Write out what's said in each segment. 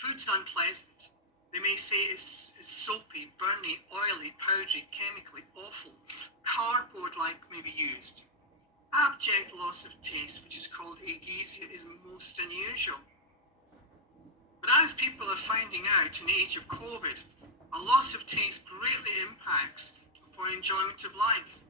Food's unpleasant. They may say it's soapy, burny, oily, powdery, chemically, awful. Cardboard-like may be used. Abject loss of taste, which is called ageusia, is most unusual. But as people are finding out in the age of COVID, a loss of taste greatly impacts upon enjoyment of life.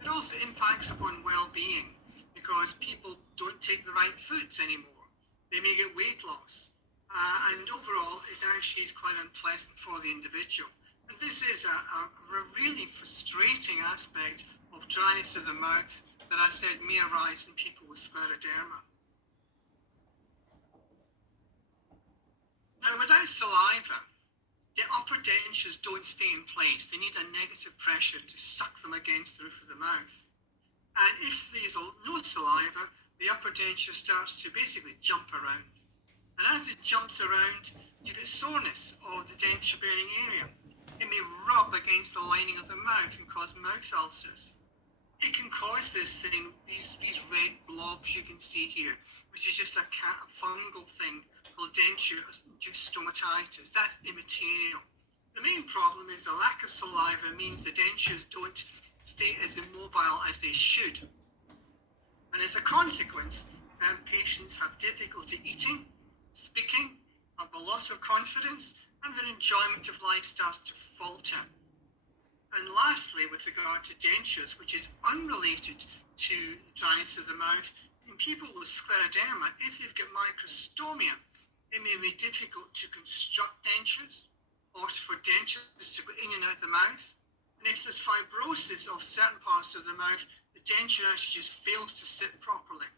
It also impacts upon well-being because people don't take the right foods anymore. They may get weight loss. And overall, it actually is quite unpleasant for the individual. And this is a really frustrating aspect of dryness of the mouth that I said may arise in people with scleroderma. Now, without saliva, the upper dentures don't stay in place. They need a negative pressure to suck them against the roof of the mouth. And if there's no saliva, the upper denture starts to basically jump around. And as it jumps around, you get soreness of the denture-bearing area. It may rub against the lining of the mouth and cause mouth ulcers. It can cause this thing, these red blobs you can see here, which is just a fungal thing called denture-induced stomatitis. That's immaterial. The main problem is the lack of saliva means the dentures don't stay as immobile as they should. And as a consequence, patients have difficulty eating, speaking, have a loss of confidence, and their enjoyment of life starts to falter. And lastly, with regard to dentures, which is unrelated to dryness of the mouth, in people with scleroderma, if you've got microstomia, it may be difficult to construct dentures or for dentures to go in and out the mouth. And if there's fibrosis of certain parts of the mouth, the denture actually just fails to sit properly.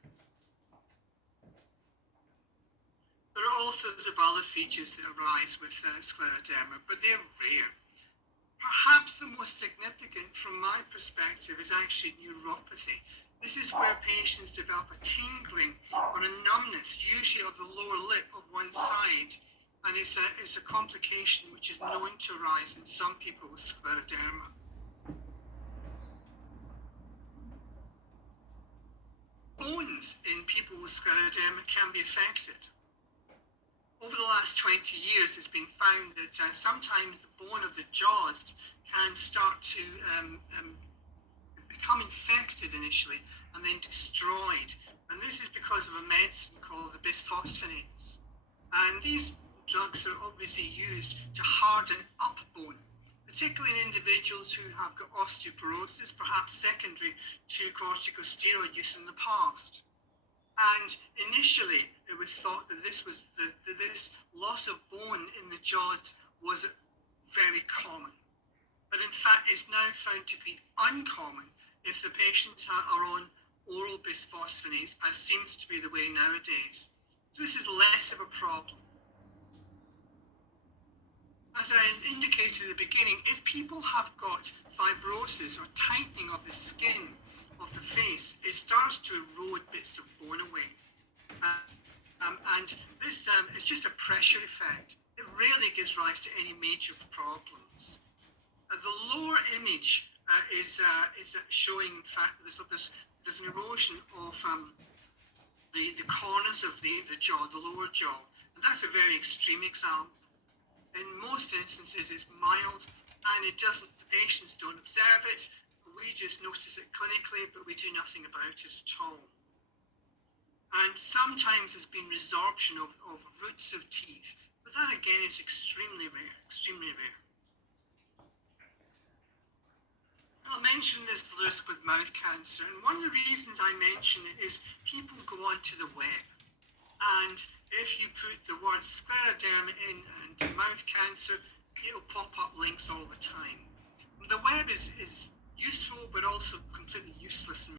There are all sorts of other features that arise with scleroderma, but they're rare. Perhaps the most significant from my perspective is actually neuropathy. This is where patients develop a tingling or a numbness, usually of the lower lip of one side, and it's a complication which is known to arise in some people with scleroderma. Bones in people with scleroderma can be affected. Over the last 20 years, it's been found that sometimes the bone of the jaws can start to become infected initially and then destroyed. And this is because of a medicine called the bisphosphonates. And these drugs are obviously used to harden up bone, particularly in individuals who have got osteoporosis, perhaps secondary to corticosteroid use in the past. And initially, it was thought that this loss of bone in the jaws was very common. But in fact, it's now found to be uncommon if the patients are on oral bisphosphonates, as seems to be the way nowadays. So this is less of a problem. As I indicated at the beginning, if people have got fibrosis or tightening of the skin of the face, it starts to erode bits of bone away. And this is just a pressure effect. It rarely gives rise to any major problems. The lower image is showing, in fact, there's an erosion of the corners of the jaw, the lower jaw. And that's a very extreme example. In most instances, it's mild, and the patients don't observe it. We just notice it clinically, but we do nothing about it at all. And sometimes there's been resorption of roots of teeth, but that again is extremely rare, extremely rare. I'll mention this risk with mouth cancer, and one of the reasons I mention it is people go onto the web, and if you put the word scleroderma in and mouth cancer, it'll pop up links all the time. The web is useful, but also completely useless in